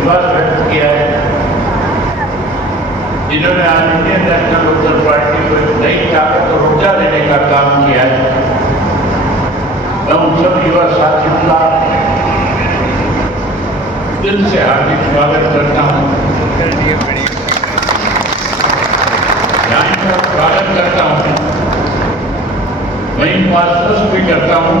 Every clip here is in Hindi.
विश्वास व्यक्त किया है, जिन्होंने आज इंडियन नेशनल लोकदल पार्टी को एक नई ताकत और ऊर्जा देने का काम किया है, मैं उन सब युवा साथियों का दिल से हार्दिक स्वागत करता हूँ, यहाँ का स्वागत करता हूँ। वहीं आश्वस्त भी करता हूँ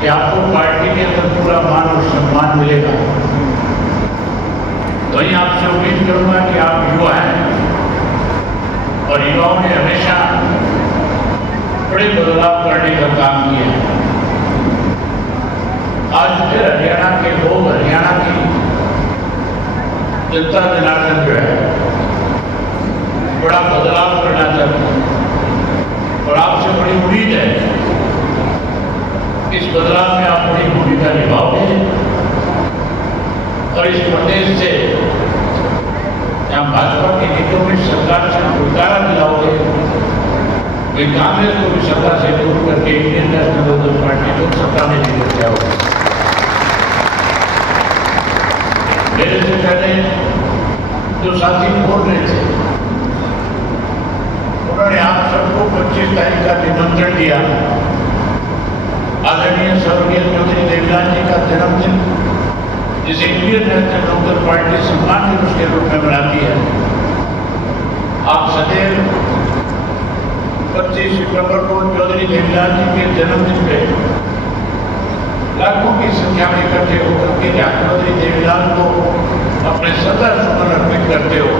कि आपको पार्टी के अंदर पूरा मान और सम्मान मिलेगा। वहीं आपसे उम्मीद करूंगा कि आप युवा हैं और युवाओं ने हमेशा बड़े बदलाव करने का काम किया है। आज फिर हरियाणा के लोग, हरियाणा की जनता जनार्दन जो है बड़ा बदलाव करना चाहते हैं और आपसे बड़ी उम्मीद है इस बदलाव में आप बड़ी भूमिका निभाओगे और इस प्रदेश से जहाँ भाजपा के नीतियों में सरकार से छुटकारा दिलाओगे, वे कांग्रेस को भी सत्ता से दूर करके इंडियन नेशनल लोकदल पार्टी को सत्ता में लेकर जाओगे। मेरे से पहले जो साथी बोल रहे थे उन्होंने आप सबको 25 तारीख का निमंत्रण दिया। आदरणीय स्वर्गीय चौधरी देवीलाल जी का जन्मदिन, जिसे इंडियन नेशनल लोकदल पार्टी सम्मान दिवस के रूप में मनाती है, आप सदैव 25 सितंबर को चौधरी देवीलाल जी के जन्मदिन पे लाखों की संख्या में इकट्ठे होकर के चौधरी देवीलाल को अपने सदा सुमन अर्पित करते हो।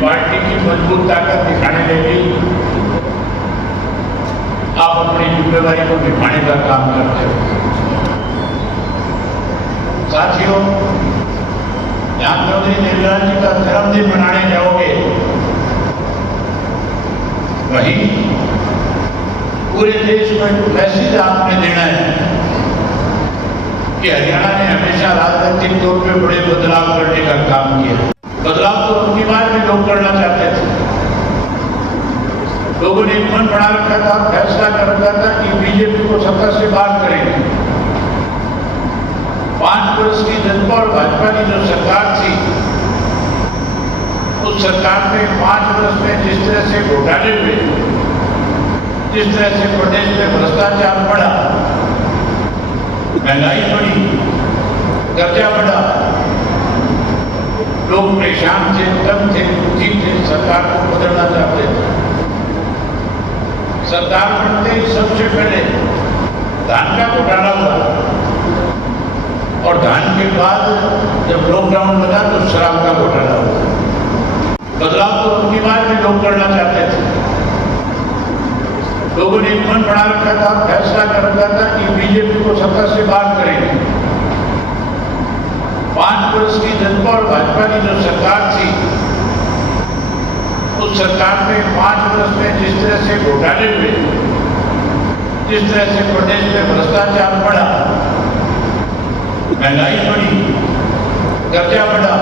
पार्टी की मजबूत ताकत दिखाने के लिए आप अपनी जिम्मेदारी को निभाने का काम करते हो। साथियों, जहां चौधरी देवीलाल जी का जन्मदिन मनाने जाओगे, वहीं पूरे देश में मैसेज आपने देना है कि हरियाणा ने हमेशा राजनीतिक तौर पे बड़े बदलाव करने का काम किया। बदलाव तो अपनी बार में लोग करना चाहते थे। लोगों ने मन बना रखा था, फैसला कर रखा था कि बीजेपी को सत्ता से बाहर करेंगे। 5 वर्ष की जनता और भाजपा की जो सरकार थी, उस सरकार में 5 वर्ष में जिस तरह से घोटाले हुए, जिस तरह से प्रदेश में भ्रष्टाचार बढ़ा, महंगाई बढ़ी, कर्जा बढ़ा, लोग परेशान थे, तंग थे, दुखी थे, सरकार को बदलना चाहते थे। सरकार बनते ही सबसे पहले धान का घोटाला हुआ और धान के बाद जब लॉकडाउन लगा तो शराब का घोटाला हुआ। बदलाव तो अपनी बार में लोग करना चाहते थे। लोगों ने मन बना रखा था, फैसला कर रखा था कि बीजेपी को सत्ता से बाहर करेंगे। 5 वर्ष की जनता और भाजपा की जो सरकार थी, उस सरकार में 5 वर्ष में जिस तरह से घोटाले हुए, जिस तरह से प्रदेश में भ्रष्टाचार बढ़ा, महंगाई बढ़ी, कर्जा बढ़ा,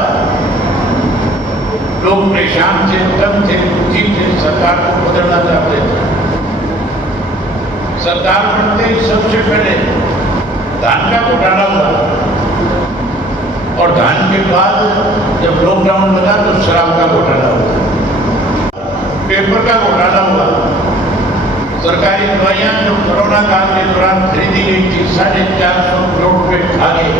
लोग परेशान थे, तंग थे, दुखी थे, सरकार को बदलना चाहते थे। सरकार बनते ही सबसे पहले धान का घोटाला हुआ और धान के बाद जब लॉकडाउन लगा तो शराब का घोटाला हुआ। पेपर का घोटाला हुआ। सरकारी दवाइयां जो कोरोना काल के दौरान खरीदी गई थी, 450 करोड़ रुपए खा गए।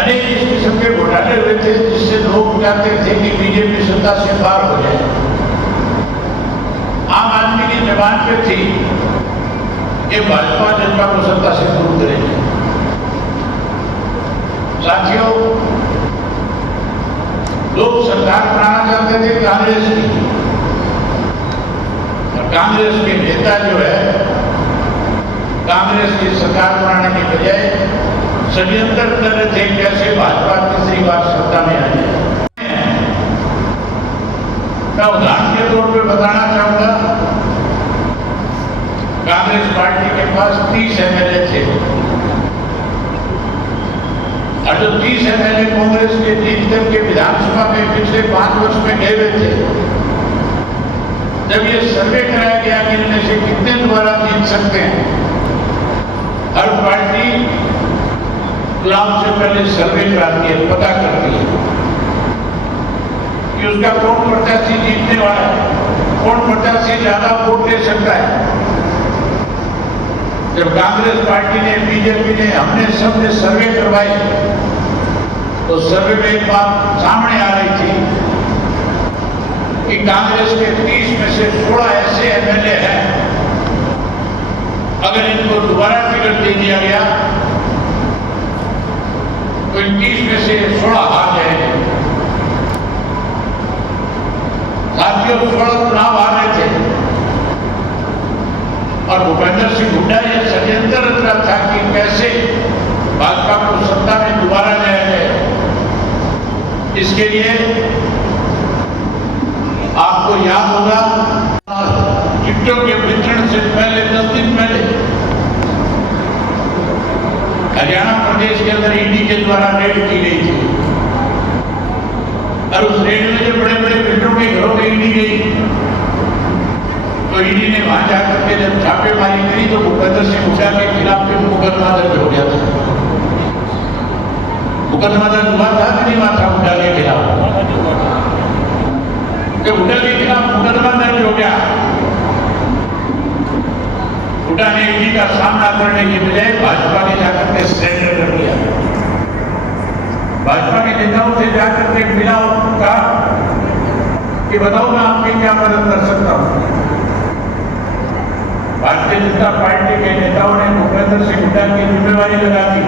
अनेक इस किस्म के घोटाले हुए थे जिससे लोग चाहते थे कि बीजेपी सत्ता से बाहर हो जाए। आम आदमी की जबान पे थी कि भाजपा जनता को सत्ता से दूर करेगी। साथियों, लोग सरकार बनाना चाहते थे कांग्रेस की, और कांग्रेस के नेता जो है कांग्रेस की सरकार बनाने की बजाय षड्यंत्र कर रहे थे कैसे भाजपा तीसरी बार सत्ता में आ जाए। मैं उदाहरण के तौर पे बताना चाहूंगा, कांग्रेस पार्टी के पास 30 एमएलए थे और जो 30 एमएलए कांग्रेस के जीत करके विधानसभा में पिछले 5 वर्ष में गए हुए थे, जब ये सर्वे कराया गया कि इनमें से कितने दोबारा जीत सकते हैं, हर पार्टी चुनाव से पहले सर्वे कराती है, पता करती है कि उसका कौन प्रत्याशी जीतने वाला है, कौन प्रत्याशी ज्यादा वोट दे सकता है। जब कांग्रेस पार्टी ने, बीजेपी ने, हमने सबने सर्वे करवाई तो सर्वे में एक बात सामने आ रही थी कि कांग्रेस के 30 में से 16 ऐसे एमएलए हैं, अगर इनको दोबारा टिकट दे दिया गया तो इन 30 में से 16 हार जाएंगे। साथियों, 16 चुनाव आ रहे थे और भूपेंद्र सिंह हुड्डा ये षड्यंत्र रच रहा था कि कैसे भाजपा को सत्ता में दोबारा लाया जाए। इसके लिए आपको याद होगा, टिकटों के वितरण से पहले 10 दिन पहले हरियाणा प्रदेश के अंदर ईडी के द्वारा रेड की गई थी और उस रेड में जो बड़े बड़े बिल्डरों के घरों में ईडी गई तो ईडी ने वहां जाकर के जब छापेमारी करी तो भूपेंद्र सिंह हुड्डा के खिलाफ भी मुकदमा दर्ज हो गया था। मुकदमा दर्ज हुआ था कि नहीं हुआ था हुड्डा के खिलाफ? जब हुड्डा के खिलाफ मुकदमा दर्ज हो गया, हुड्डा ने ईडी का सामना करने की बजाय भाजपा ने जाकर के सरेंडर कर दिया। भाजपा के नेताओं से जाकर के मिला और कहा कि बताओ मैं आपकी क्या मदद कर सकता हूं। भारतीय जनता पार्टी के नेताओं ने भूपेंद्र सिंह हुड्डा की जिम्मेवारी लगा दी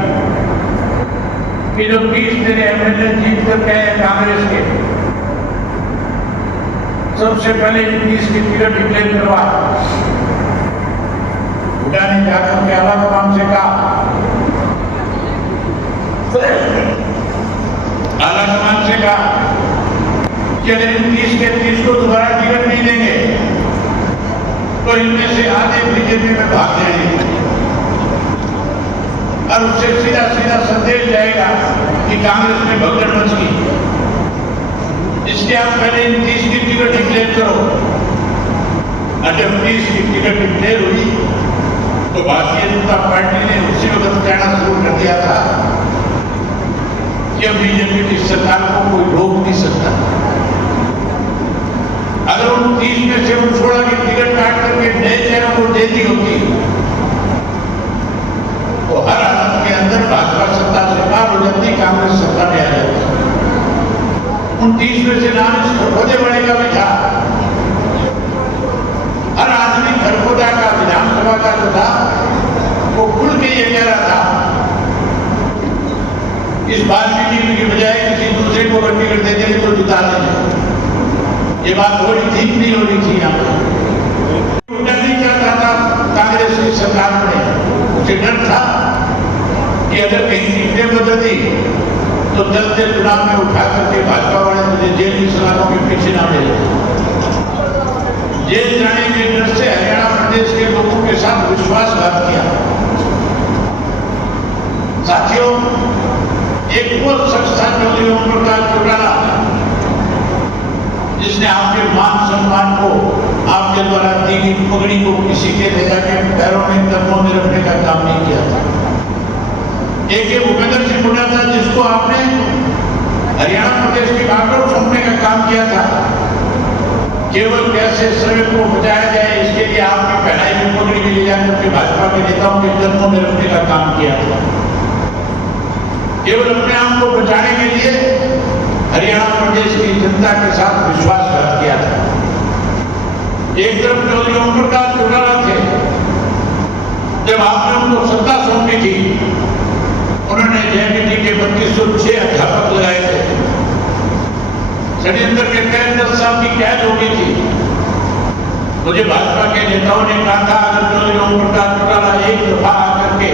कि जो 30 तेरे एमएलए जीत करके आए कांग्रेस के, सबसे पहले 30 की टिकट डिक्लेयर करवा। हुड्डा ने जाकर के आलाकमान से कहा, आलाकमान से कहा कि अगर इन 30 के 30 को दोबारा टिकट नहीं देंगे तो इनमें से आधे बीजेपी में भाग जाएंगे और उससे सीधा सीधा संदेश जाएगा कि कांग्रेस में भगदड़ मच गई। इसलिए आप पहले इन 30 की टिकट डिक्लेयर करो। और जब 30 की टिकट डिक्लेयर हुई तो भारतीय जनता पार्टी ने उसी वक्त कहना शुरू कर दिया था कि अब बीजेपी की सरकार को कोई रोक नहीं सकता। अगर उन 30 में से उन 16 की टिकट काट करके नए चेहरों को दे दी होती तो हर हालत के अंदर भाजपा सत्ता से बाहर हो जाती, कांग्रेस सत्ता में आ जाती। उन 30 में से नाम इस खरखोदे वाले का भी था। हर आदमी खरखोदा का विधानसभा का जो था वो खुल के ये कह रहा था इस बार बीजेपी की बजाय किसी दूसरे को अगर टिकट दे देंगे तो जिता देंगे। ये बात हो रही थी, नहीं हो रही थी। यहाँ हुड्डा नहीं चाहता था कांग्रेस की सरकार में, उसे डर था कि अगर कहीं टिकटें बदल दी तो चलते चुनाव में उठा करके भाजपा वाले मुझे जेल की सलाखों के पीछे ना ले जाए। जेल जाने के डर से हरियाणा प्रदेश के लोगों के साथ विश्वासघात किया। साथियों, एक वो शख्स था चौधरी ओम प्रकाश चौटाला जिसने आपके मान सम्मान को, आपके द्वारा दी गई पगड़ी को किसी के ले जाके पैरों में कदमों में रखने का काम नहीं किया था। एक भूपेंद्र सिंह हुड्डा था जिसको आपने हरियाणा प्रदेश के बागडोर सौंपने का काम किया था। केवल कैसे सर्वे को बचाया जाए इसके लिए आपकी पहनाई में पगड़ी में ले जाकर के भाजपा के नेताओं के कदमों में रखने का काम किया था। केवल अपने आप को बचाने के लिए हरियाणा प्रदेश की जनता के साथ विश्वासघात किया था। एक तरफ चौधरी ओम प्रकाश चौटाला थे, जब आपने उनको सत्ता सौंपी थी उन्होंने जेएनटी के 3206 अध्यापक लगाए थे। षड्यंत्र के तहत 10 साल की कैद हो गई थी। मुझे भाजपा के नेताओं ने कहा था अगर चौधरी ओम प्रकाश चौटाला एक दफा आकर के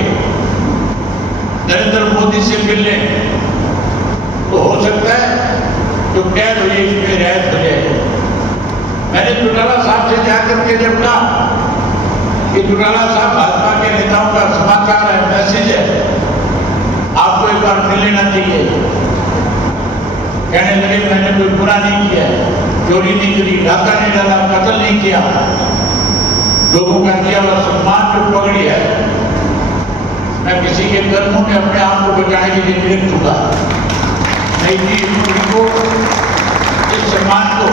नरेंद्र मोदी से मिलने तो हो सकता है जो कैद हुई इसमें रियायत हो जाए। मैंने चौटाला साहब से जाकर के जब कहा कि चौटाला साहब भाजपा के नेताओं का समाचार है, मैसेज है, आपको एक बार मिल लेना चाहिए। कहने लगे मैंने कोई बुरा नहीं किया, चोरी नहीं करी, डाका नहीं डाला, कत्ल नहीं किया। लोगों का दिया हुआ सम्मान जो पगड़ी है मैं किसी के कर्मों में अपने आप को बचाने के लिए निरख चुका। नई जी को इस सम्मान को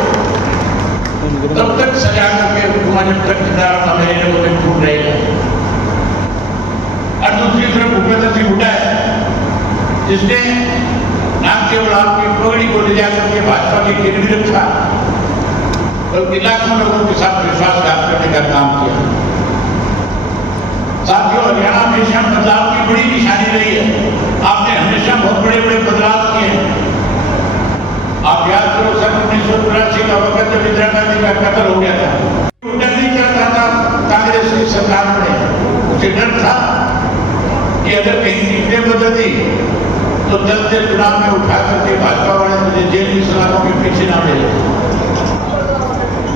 तब तक सजा करके रखूंगा जब तक जिंदा मेरे को छूट रहेगा। और दूसरी तरफ भूपेंद्र सिंह हुड्डा है जिसने न केवल आपकी पगड़ी को ले जाकर के भाजपा के गिरवी रखा बल्कि लाखों लोगों के साथ विश्वासघात करने का काम किया। साथियों, हरियाणा हमेशा बदलाव की बड़ी निशानी रही है। आपने हमेशा बहुत बड़े बड़े बदलाव किए हैं। आप याद करो सन 1983 का वक्त जब इंदिरा गांधी का कत्ल हो गया था, हुड्डा नहीं चाहता था कांग्रेस की सरकार में, उसे डर था कि अगर कहीं टिकटें बदल दी तो चलते चुनाव में उठा करके भाजपा वाले मुझे जेल की सलाखों के पीछे ना मिले।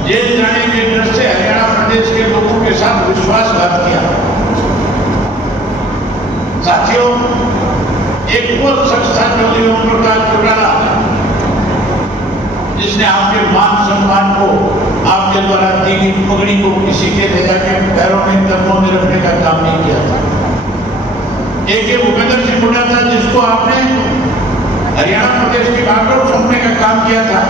जेल जाने के डर से हरियाणा प्रदेश के लोगों के साथ विश्वासघात किया। साथियों, एक वो शख्स था चौधरी ओम प्रकाश चौटाला जिसने आपके मान सम्मान को, आपके द्वारा दी गई पगड़ी को किसी के ले जाके पैरों में कदमों में रखने का काम नहीं किया था। एक भूपेंद्र सिंह हुड्डा था जिसको आपने हरियाणा प्रदेश के बागडोर सौंपने का काम किया था।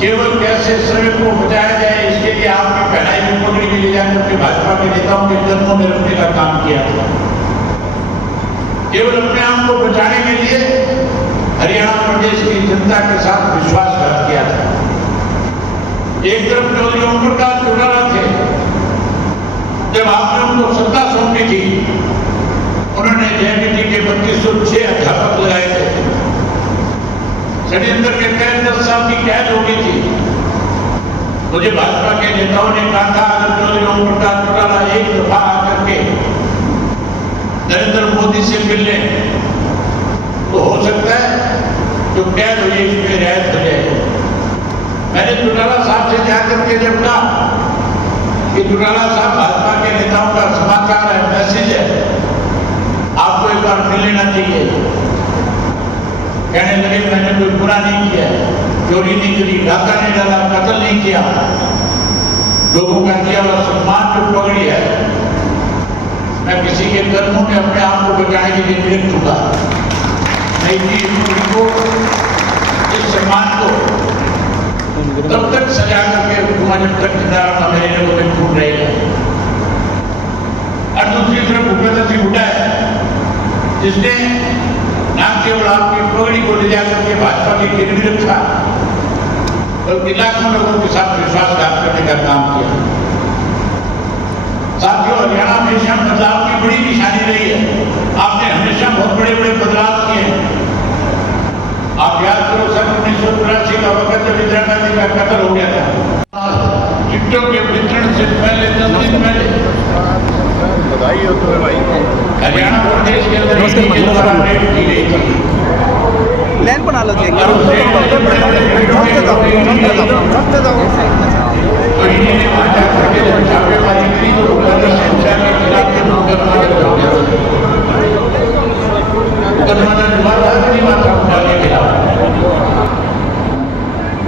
केवल कैसे श्रमिक को बचाया जाए इसके लिए आपकी पहनाई हुई पगड़ी के ले जाकर के भाजपा के नेताओं के कदमों में रखने का काम किया था। केवल अपने आप को बचाने के लिए हरियाणा प्रदेश की जनता के साथ विश्वासघात किया था। एक तरफ चौधरी ओम प्रकाश चौटाला थे, जब आपने उनको सत्ता सौंपी थी उन्होंने जेएनटी के 3206 अध्यापक लगाए थे। षड्यंत्र के तहत 10 साल की कैद हो गई थी। मुझे भाजपा के नेताओं ने कहा था अगर चौधरी ओम प्रकाश चौटाला एक दफा आकर के नरेंद्र मोदी से मिलने तो हो सकता है जो कैद हो जाए इसमें रियायत हो जाए। मैंने चौटाला साहब से जाकर के जब कहा कि चौटाला साहब भाजपा के नेताओं का समाचार है, मैसेज है, आपको एक बार मिल लेना चाहिए। कहने लगे मैंने कोई बुरा नहीं किया, चोरी नहीं करी, डाका नहीं डाला, कत्ल नहीं किया। लोगों का किया हुआ सम्मान जो पगड़ी है, मैं किसी के कर्मों में अपने आप को बचाने के लिए निरख चुका। नई जी को इस सम्मान को तब तक सजा करके रखूंगा जब तक जिंदा मेरे को छूट रहेगा। और दूसरी तरफ भूपेंद्र सिंह हुड्डा है जिसने न केवल आपकी पगड़ी को ले जाकर के भाजपा के गिरवी रखा बल्कि लाखों लोगों के साथ विश्वासघात करने का काम किया। साथियों, हरियाणा हमेशा बदलाव की बड़ी निशानी रही है। आपने हमेशा बहुत बड़े बड़े बदलाव किए हैं। आप याद करो सन 1983 का वक्त जब इंदिरा गांधी का कत्ल हो गया था, टिकटों के वितरण से पहले 10 दिन पहले बधाई हो तुम्हें भाई। हरियाणा प्रदेश के अंदर रेट की गई थी। लाइन बना लो जी। छापेमारी करी तो भूपेंद्र सिंह के खिलाफ मुकदमा दर्ज हो गया। मुकदमा दर्ज हुआ था नहीं हुआ था हुड्डा के खिलाफ।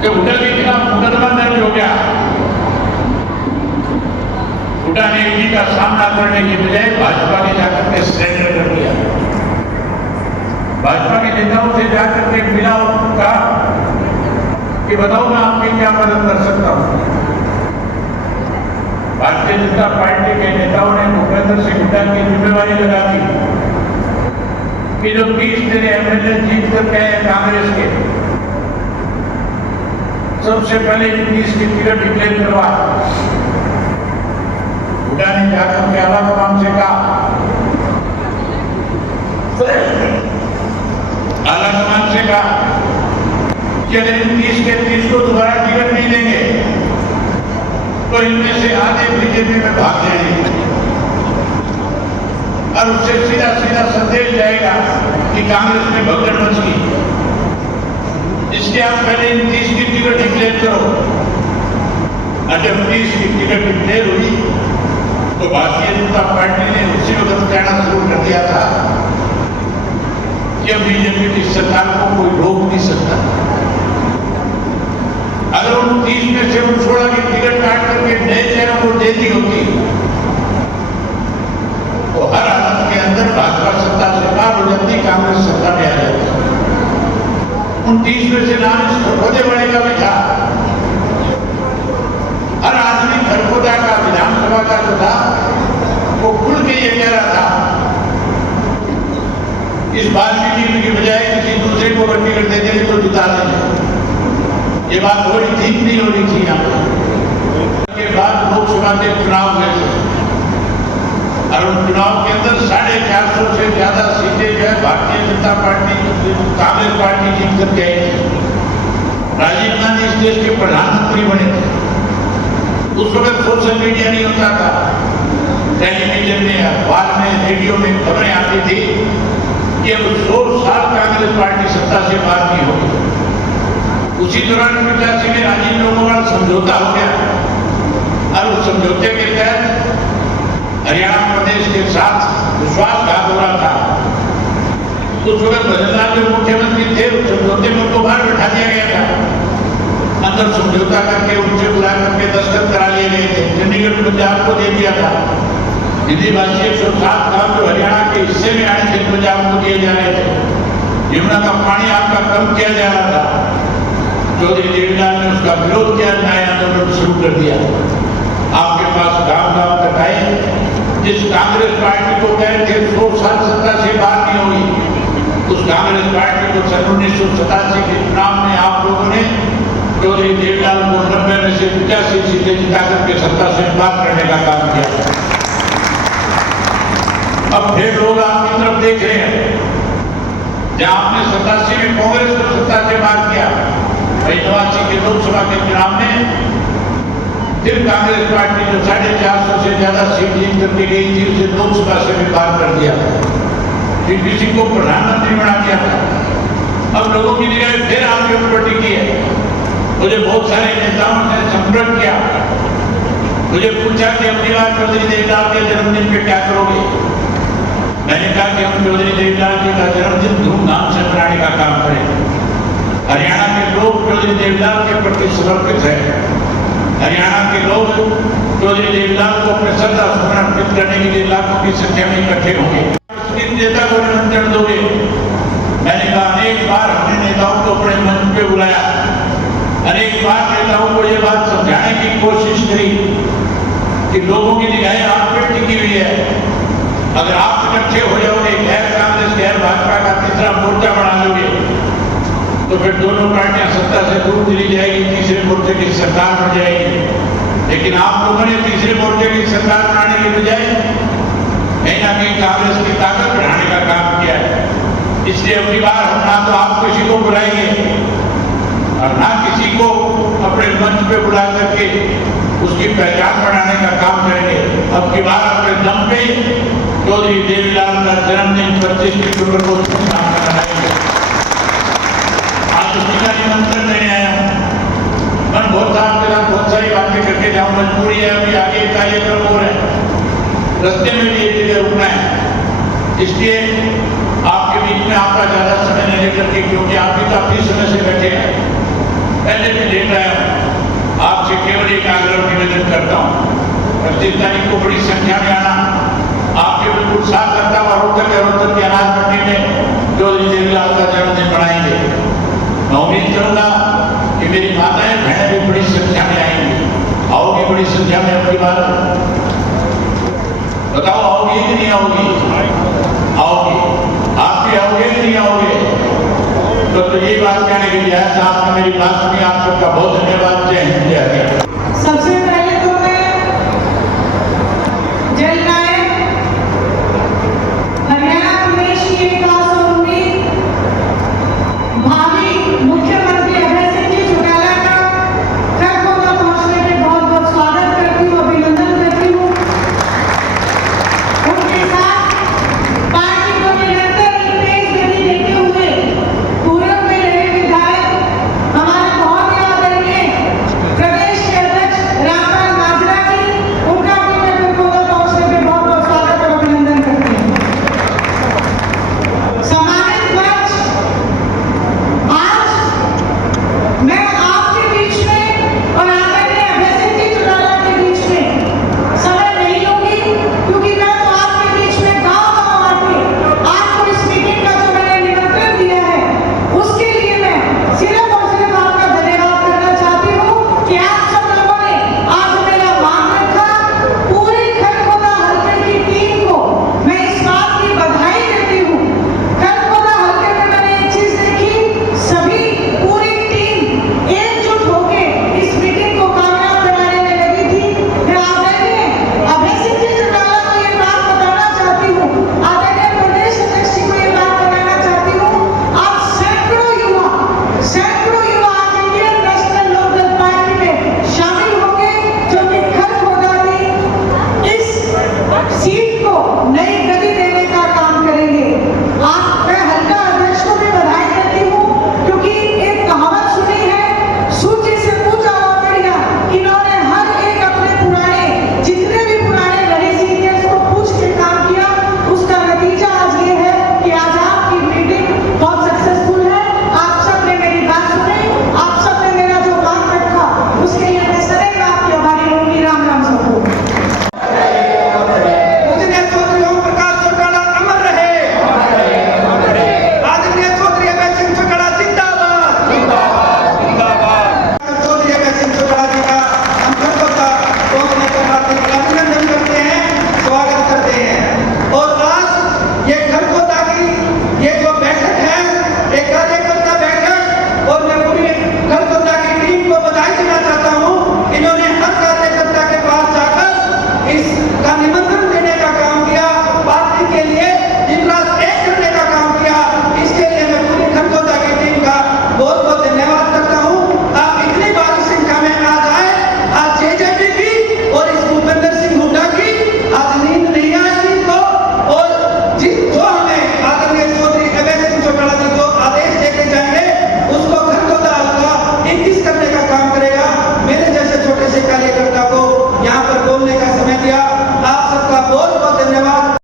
जब हुड्डा के खिलाफ मुकदमा दर्ज हो गया, हुड्डा ने ईडी का सामना करने की बजाय भाजपा ने जाकर के सरेंडर कर दिया। भाजपा के नेताओं से जाकर के मिला और कहा कि बताओ मैं आपकी क्या मदद कर सकता हूं। भारतीय जनता पार्टी के नेताओं ने भूपेंद्र सिंह हुड्डा की जिम्मेवारी लगा दी कि जो 30 तेरे एमएलए जीत कर गए कांग्रेस के, सबसे पहले 30 की टिकट डिक्लेयर करवा। हुड्डा ने जाकर के आलाकमान से कहा, आलाकमान से कहा कि अगर इन 30 के 30 को दोबारा टिकट नहीं देंगे तो इनमें से आधे बीजेपी में भाग जाएंगे। और उससे सीधा सीधा संदेश जाएगा कि कांग्रेस में भगदड़ मच गई। इसके आप पहले इन 30 की टिकट डिक्लेयर करो। और जब 30 की टिकट डिक्लेयर हुई तो भारतीय जनता पार्टी ने उसी वक्त कहना शुरू कर दिया था कि अब बीजेपी की सरकार को कोई रोक नहीं सकता। अगर उन 30 में से उन 16 की टिकट काट करके नए चेहरों को दे दी होती तो हर हालत के अंदर जल्दी कांग्रेस सत्ता में आ जाती। 29 में से नाम इस खरखोदे वाले का भी था। हर आदमी खरखोदा का विधानसभा का जो था वो खुल के ये कह रहा था इस बार मीटिंग की बजाय किसी दूसरे को अगर टिकट दे देंगे तो जिता देंगे। ये बात हो रही थी नहीं हो रही थी यहाँ के बाद लोकसभा के चुनाव हुए थे और उन चुनाव के अंदर 450 से ज्यादा सीटें जो है भारतीय जनता पार्टी कांग्रेस पार्टी जीत करके आई थी। राजीव गांधी इस देश के प्रधानमंत्री बने थे। उस वक्त सोशल मीडिया नहीं होता था, टेलीविजन में, अखबार में, रेडियो में खबरें आती थी कि अब 100 साल कांग्रेस पार्टी सत्ता से बाहर नहीं होगी। उसी दौरान 85 में राजीव लोगों का समझौता हो गया और उस समझौते के तहत हरियाणा प्रदेश के साथ विश्वासघात हो रहा था। उस वक्त भजनलाल जो मुख्यमंत्री थे उस समझौते में उनको बाहर बैठा दिया गया था। अंदर समझौता करके उनसे बुला करके दस्तखत करा लिए गए थे। चंडीगढ़ पंजाब को दे दिया था। दिल्ली वासी 107 गांव जो हरियाणा के हिस्से में आए थे पंजाब को दिए जा रहे थे। यमुना का पानी आपका कम किया जा रहा था। चौधरी देवीलाल ने उसका विरोध किया, न्याय आंदोलन शुरू कर दिया। आपके पास गांव गांव तक आए। जिस कांग्रेस पार्टी को कहे थे 100 साल सत्ता से बाहर नहीं होगी, उस कांग्रेस पार्टी को सन 1987 के चुनाव में आप लोगों ने चौधरी देवीलाल को 90 में से 85 सीटें जिता करके सत्ता से बाहर करने का काम किया। अब फिर लोग आपकी तरफ देख रहे हैं। जहां आपने 87 में कांग्रेस को सत्ता से बाहर किया, 89 के लोकसभा के चुनाव में फिर कांग्रेस पार्टी जो 450 से ज्यादा सीट जीत करके गई थी उसे लोकसभा से भी बाहर कर दिया। फिर किसी को प्रधानमंत्री बना दिया था। अब लोगों की निगाह फिर आपके ऊपर टिकी है। मुझे बहुत सारे नेताओं ने संपर्क किया, मुझे पूछा कि अगली बार चौधरी देवीलाल के जन्मदिन पे क्या करोगे। मैंने कहा कि हम चौधरी देवीलाल जी का जन्मदिन धूमधाम से मनाने का काम करें। हरियाणा के लोग चौधरी देवीलाल के प्रति समर्पित है। हरियाणा के लोग चौधरी देवीलाल को अपने श्रद्धा सुमन अर्पित करने के लिए लाखों की संख्या में इकट्ठे होंगे। किन नेता को निमंत्रण दोगे। मैंने कहा अनेक बार हमने नेताओं को अपने मंच पे बुलाया, अनेक बार नेताओं को ये बात समझाने की कोशिश करी कि लोगों की निगाहें आप पे टिकी हुई है। अगर आप इकट्ठे हो जाओगे, गैर कांग्रेस गैर भाजपा का तीसरा मोर्चा बना लोगे तो फिर दोनों पार्टियां सत्ता से दूर चली जाएगी, तीसरे मोर्चे की सरकार बन जाएगी। लेकिन आप लोगों ने तीसरे मोर्चे की सरकार बनाने के बजाय कहीं ना कहीं कांग्रेस की ताकत बढ़ाने का काम किया है। इसलिए अगली बार हम ना तो आप किसी को बुलाएंगे और ना किसी को अपने मंच पे बुला करके उसकी पहचान बनाने का काम करेंगे। अब की बार अपने दम पे चौधरी देवीलाल का जन्मदिन 25 अक्टूबर को मनाएंगे। आज उसी का निमंत्रण देने आया हूँ। मन बहुत था आपके साथ बहुत सारी बातें करके जाऊँ, मजबूरी है, अभी आगे कार्यक्रम हो रहे हैं, रस्ते में भी एक जगह रुकना है। इसलिए आपके बीच में आपका ज्यादा समय नहीं लेकर के, क्योंकि आप भी काफी समय से बैठे हैं, पहले भी लेट आया हूँ। आपसे केवल एक आग्रह निवेदन करता हूँ, 25 तारीख को बड़ी संख्या में आना। आपके बिल्कुल साथ करता हुआ रोहतक के अनाज मंडी में चौधरी देवीलाल का जन्मदिन मनाएंगे। मैं उम्मीद करूंगा कि मेरी माताएं बहनें भी बड़ी संख्या में आएंगी। आओगी बड़ी संख्या में अपनी बार बताओ, आओगी कि नहीं आओगी? आओगी। आप भी आओगे कि नहीं आओगे? तो यही बात कहने के लिए आया था। आपने मेरी बात सुनी, आप सबका बहुत धन्यवाद। जय हिंद, जय हरियाणा।